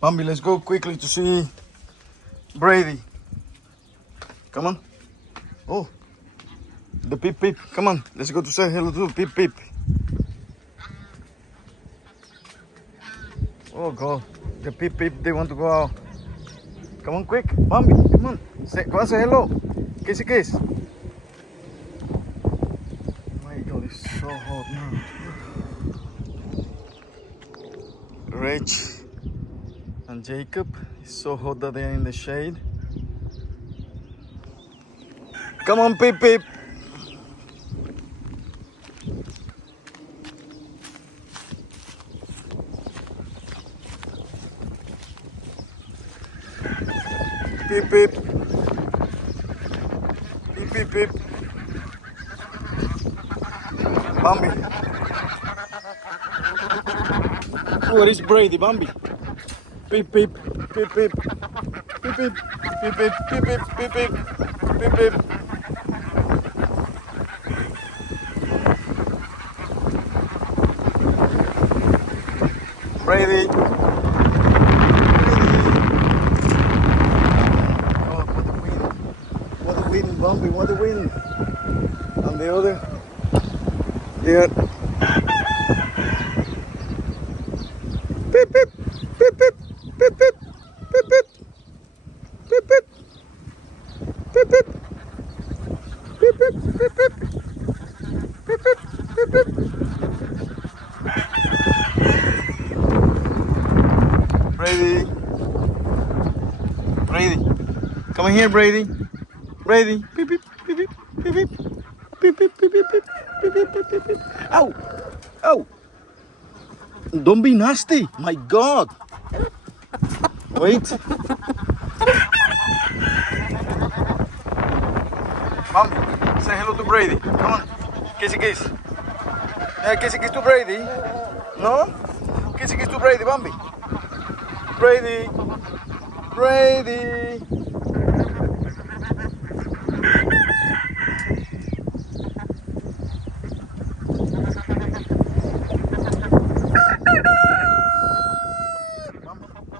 Bambi, let's go quickly to see Brady. Come on. Oh, the Pip Pip. Come on, let's go to say hello to Pip Pip. Oh God, the Pip Pip, they want to go out. Come on, quick, Bambi, come on. Go and say hello. Kissy kiss. Oh my God, it's so hot now. Rach and Jacob, it's so hot that they're in the shade. Come on, Pip Pip. Pip Pip. Pip Pip Pip. Bambi. Where is Brady, Bambi? Pip Pip. Pip Pip. Pip Pip. Pip Pip. Pip Pip. Pip Pip. Pip Pip. Brady. Oh, what the wind. What the wind, Bambi, what the wind. And the other, there. Pip, pip, pip, pip, pip, pip, pip, pip, pip, pip, pip, pip, pip, pip, pip, pip, pip, pip, pip, pip. Brady. Brady. Come in here, Brady. Brady. Beep, beep, beep, beep, beep, beep. Beep, beep, beep, beep, beep, beep, beep, beep, beep, beep. Ow! Ow! Don't be nasty! My God! Wait. Mom, say hello to Brady. Come on. Kissy kiss. Kissy kiss to Brady. No? Kissy kiss to Brady, Bambi. Brady. Brady.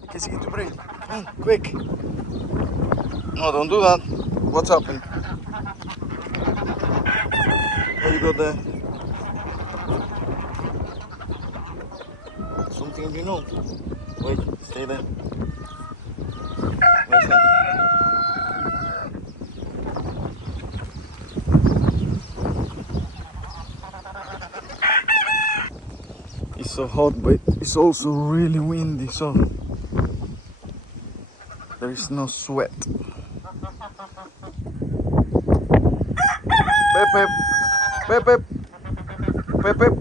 Kissy kiss to Brady. Come on, quick. No, don't do that. What's happening? What you got there? Something in your nose. Wait, stay there. What's that? It's so hot, but it's also really windy, so there is no sweat. Pep, pep, pep, pep, pep, pep.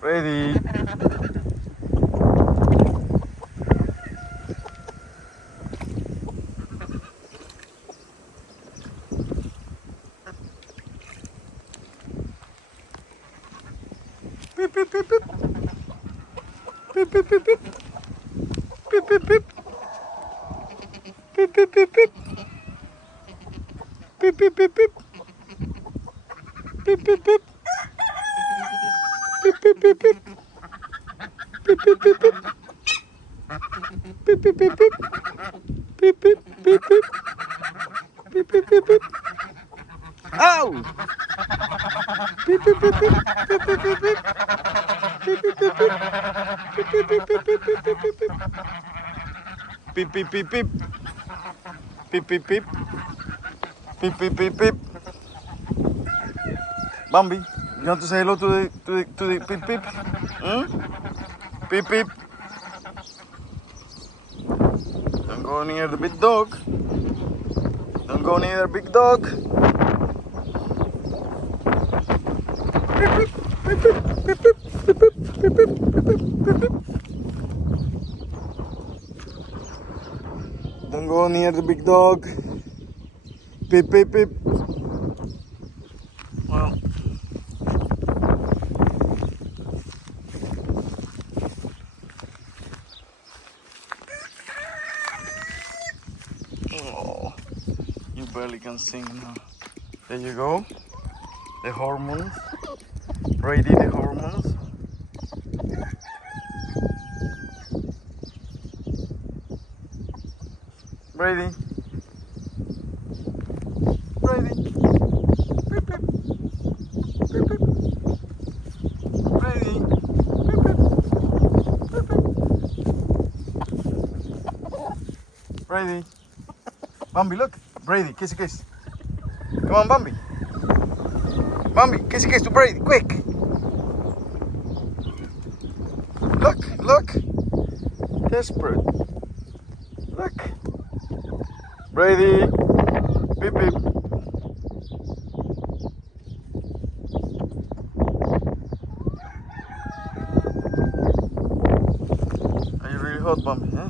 Ready. Pip, pip, pip, pip. Pip, pip, pip, pip. Pip, pip, pip. Pip, pip, pip, pip. Pip, pip, pip, pip. Pip, pip, pip. Pip, pip, pip, pip. Pip, pip, pip, pip. Pip, pip, pip, pip. Pip, pip, pip, pip. Pip, pip, pip, pip. Ow! Pip, pip, pip, pip. Pip, pip, pip, pip. Pip, pip, pip, pip. Pip, pip, pip, pip, pip, pip, pip, pip, pip. Pip, pip, pip, pip. Pip, pip, pip. Pip, pip, pip, pip. Bambi, you want to say hello to the pip pip? Hmm? Pip pip. Don't go near the big dog. Don't go near the big dog. Pip pip, pip pip, pip pip, pip pip, pip pip, pip pip. Don't go near the big dog. Pip pip pip. Well. Oh, you barely can sing now. There you go. The hormones. Ready, the hormones. Brady. Brady. Beep, beep. Beep, beep. Brady. Beep, beep. Beep, beep. Brady. Bambi, look. Brady, kiss a kiss. Come on, Bambi. Bambi, kiss a kiss to Brady, quick. Look. Desperate. Look. Brady. Beep, beep. Are you really hot, Bambi, huh?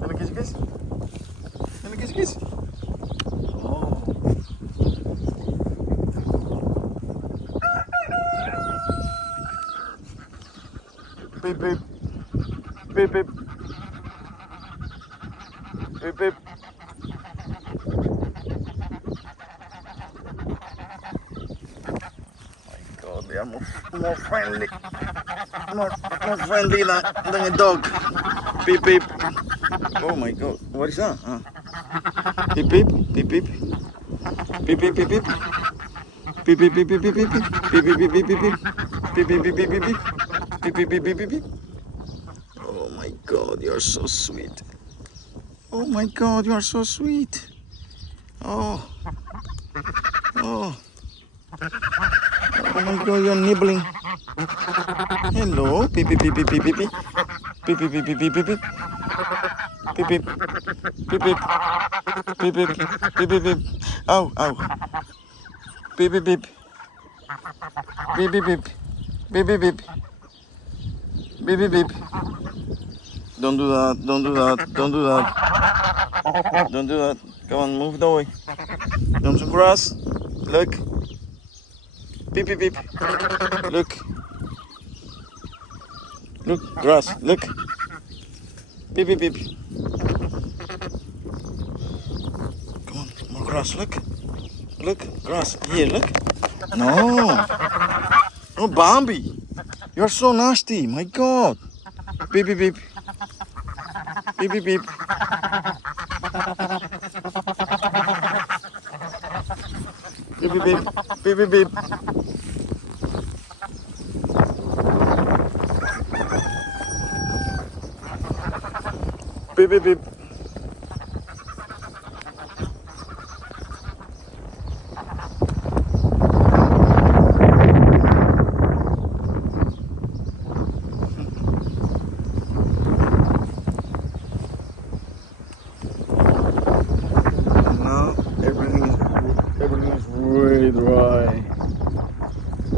Can I kiss a kiss? Can I kiss a kiss? Oh. Beep, beep. Beep, beep. Beep, beep. My God, they are more friendly. More friendly than a dog. Beep, beep. Oh my God, what is that? Beep, beep. Beep, beep. Beep, beep, beep, beep. Beep, beep, beep, beep, beep, beep. Beep, beep, beep, beep, beep, beep. Beep, beep, beep, beep, beep, beep. Beep, beep, beep, beep, beep, beep. Oh my God, you're so sweet. Oh my God, you are so sweet. Oh. Oh. Oh my God, you're nibbling. Hello. Beep, beep, beep, beep, beep, beep, beep. Beep, beep, beep, beep, beep, beep, beep. Beep, beep. Beep, beep. Beep, beep. Beep, beep, beep. Ow, ow. Beep, beep, beep. Beep, beep, beep. Beep, beep, beep. Beep, beep, beep. Don't do that. Don't do that. Don't do that. Don't do that. Come on, move the way. You want some grass? Look. Beep, beep, beep. Look. Look, grass. Look. Beep, beep, beep. Come on, more grass. Look. Look, grass. Here, look. No. Oh, Bambi. You're so nasty. My God. Beep, beep, beep. Beep, beep, beep. Beep, beep, beep. Beep, beep, beep. Beep, beep, beep. Now everything is really dry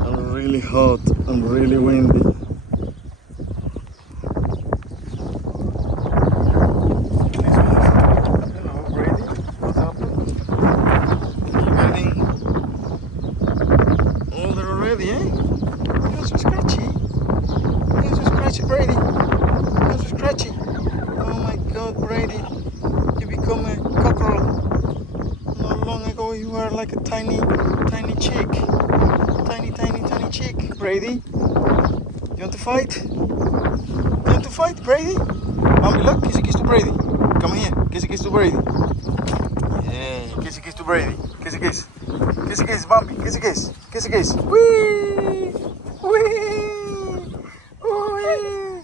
and really hot and really windy. Hello, Brady. What's happened? You're getting older already, eh? You're so scratchy. You're so scratchy, Brady. You're so scratchy. Oh my God, Brady. You become a cockerel. Not long ago you were like a tiny chick. Tiny chick. Brady, you want to fight? You want to fight, Brady? Bambi, look, kiss a kiss to Brady. Come here, kiss a kiss to Brady. Yay, kiss a kiss to Brady. Kiss a kiss. Kiss a kiss, Bambi, kiss a kiss. Kiss a kiss. Whee! Whee! Whee!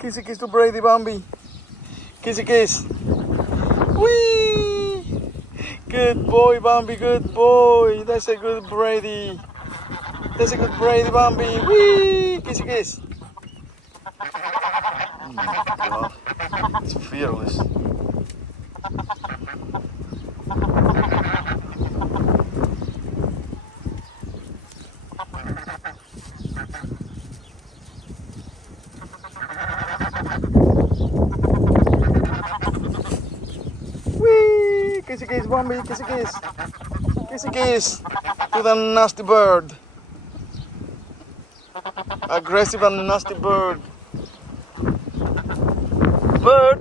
Kiss a kiss to Brady, Bambi. Kiss a kiss. Whee! Good boy, Bambi, good boy. That's a good Brady. That's a good Brady, Bambi. Whee! Kiss a kiss. Oh my God, it's fearless. Whee! Kiss a kiss, Bambi, kiss a kiss. Kiss a kiss to the nasty bird. Aggressive and nasty bird. Bird.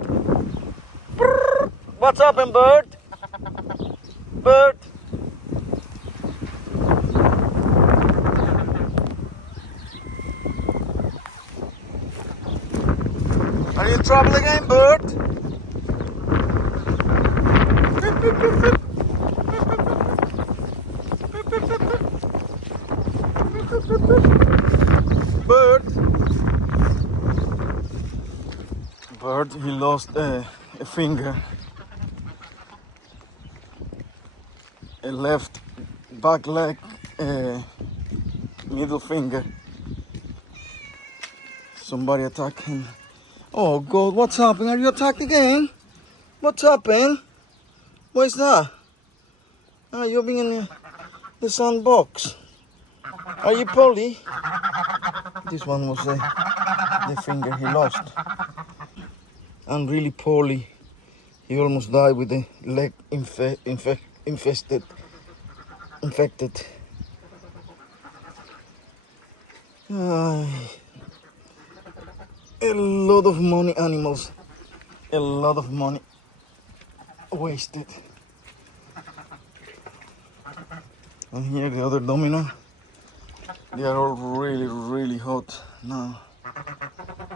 Brrr. What's happened, bird? Bird. Are you in trouble again, bird? Bird, he lost a finger, a left back leg, middle finger. Somebody attacked him. Oh God, what's happening? Are you attacked again? What's happened? What is that? Ah, you're being in the sandbox. Are you Polly? This one was the finger he lost. And really poorly. He almost died with the leg infected. A lot of money, animals. A lot of money wasted. And here the other domino. They are all really, really hot now.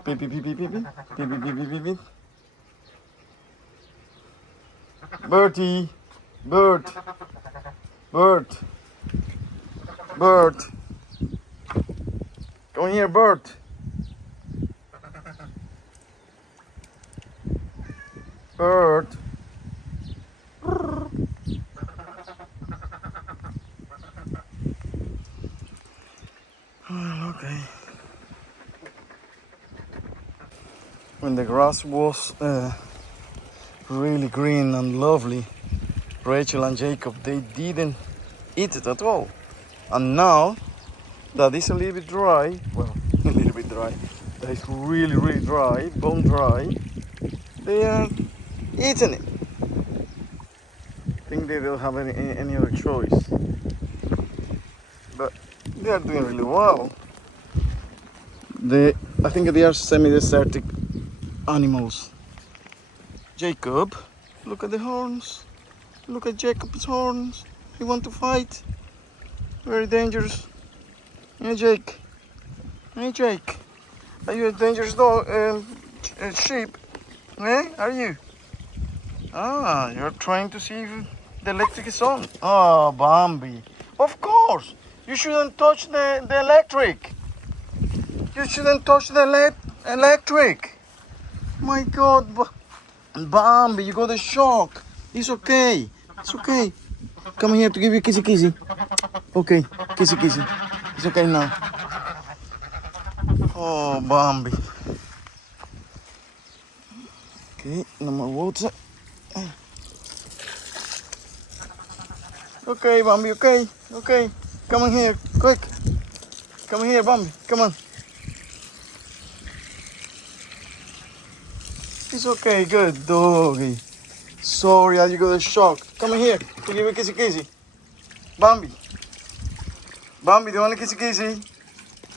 Beep, beep, beep, beep, beep, beep, beep, beep, beep, beep, beep. Bertie, bird, bird, bird. Come here, bird. Bird. Okay. When the grass was really green and lovely, Rachel and Jacob, they didn't eat it at all. And now that is a little bit dry, well, a little bit dry, that is really, really dry, bone dry, they are eating it. I think they don't have any other choice. But they are doing really well. I think they are semi-desertic animals. Jacob, look at the horns. Look at Jacob's horns. He want to fight. Very dangerous. Hey Jake. Hey Jake. Are you a dangerous dog? Sheep? Eh? Are you? Ah, you're trying to see if the electric is on. Oh, Bambi. Of course. You shouldn't touch the electric. You shouldn't touch the electric. My God, Bambi, you got a shock. It's okay. It's okay. Come here to give you kissy kissy. Okay, kissy kissy. It's okay now. Oh, Bambi. Okay, no more water. Okay, Bambi, okay. Okay. Come on here, quick. Come here, Bambi. Come on. It's okay, good doggy. Sorry, you got a shock. Come here to give you a kissy kissy. Bambi. Bambi, do you want a kissy kissy?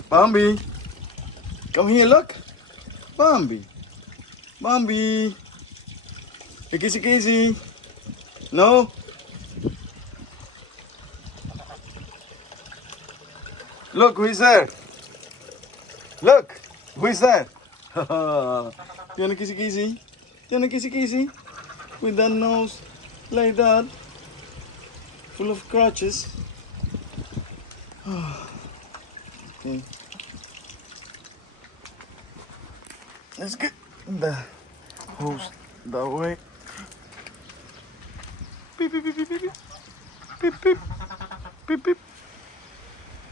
Bambi. Come here, look. Bambi. Bambi. A kissy kissy. No? Look, who is there? Look, who is there? Do you want a kissy kissy? Do you want a kissy kissy? With that nose like that, full of crutches. Okay. Let's get the hose that way. Beep beep beep beep beep beep beep beep beep beep.